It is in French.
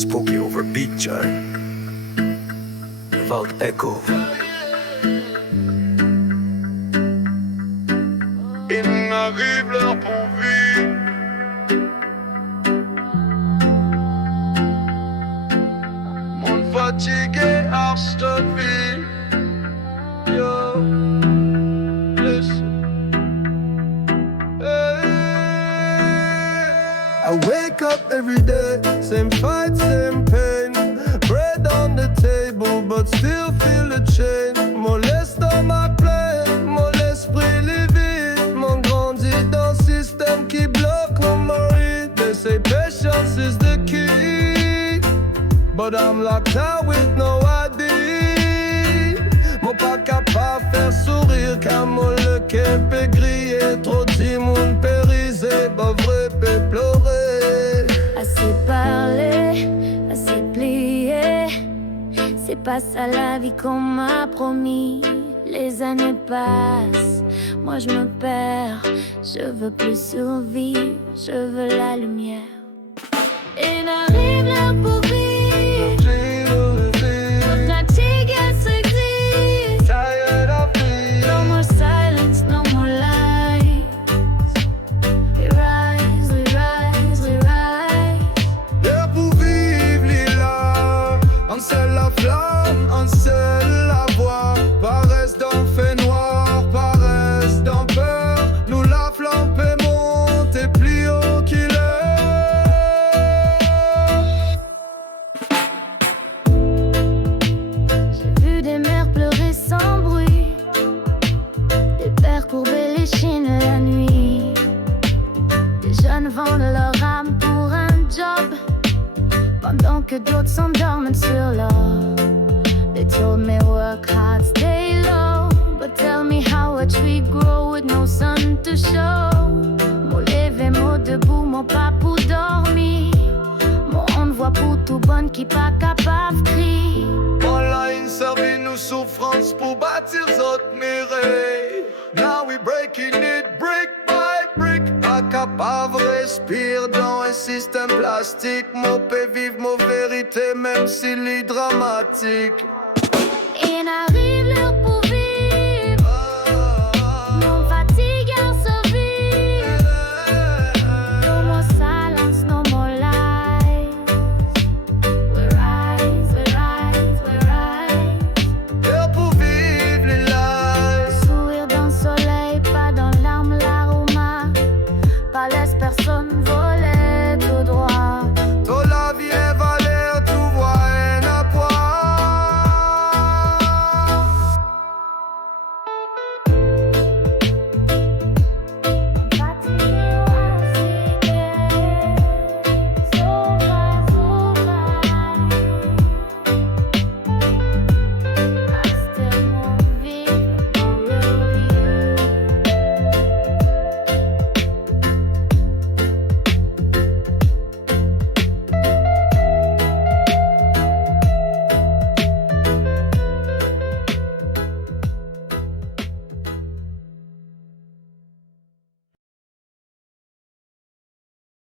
Spooky over beat chart without echo. Il m'arrive leur pour vivre. Monde fatigué, arche de vie. Yo, listen. I wake up every day, same fight, same pain. Bread on the table, but still feel the chain. Moleste dans ma plaie, mon esprit livide. Mon grandi dans le système qui bloque mon mari. They say patience is the key, but I'm locked out with no ID. Mon pas capable faire sourire car mon le camp est grillé. Trop de monde périsé, pas vrai peut pleurer. Assez parlé, assez plié. C'est pas ça la vie qu'on m'a promis. Les années passent, moi je me perds. Je veux plus survivre, je veux la lumière. Et n'arrive l'heure pour vivre. Seule la flamme, en seule la voix. Paresse dans fait noir, paresse dans peur. Nous la flamme peut monter plus haut qu'il est. J'ai vu des mères pleurer sans bruit, des pères courber les chines la nuit, des jeunes vendent leur âme pour un job, pendant que d'autres s'endorment sur l'or. They told me work hard, stay low, but tell me how a tree grow with no sun to show. Mon levé, mon debout, mon pas pour dormir. Mon on ne voit pour tout bonne qui pas capable crier. Online servi nous souffrance pour bâtir notre mérite. Now we breaking it brick by brick. Pas capable respire dans un système plastique. Mon paix vive, mon vérité, même s'il est dramatique. Et n'arrive l'heure pour vivre. Non fatigue à survivre. No more silence, no more lies. We rise, we rise, we rise. L'heure pour vivre les lives. Sourire dans le soleil, pas dans l'arme, l'aroma. Pas laisse personne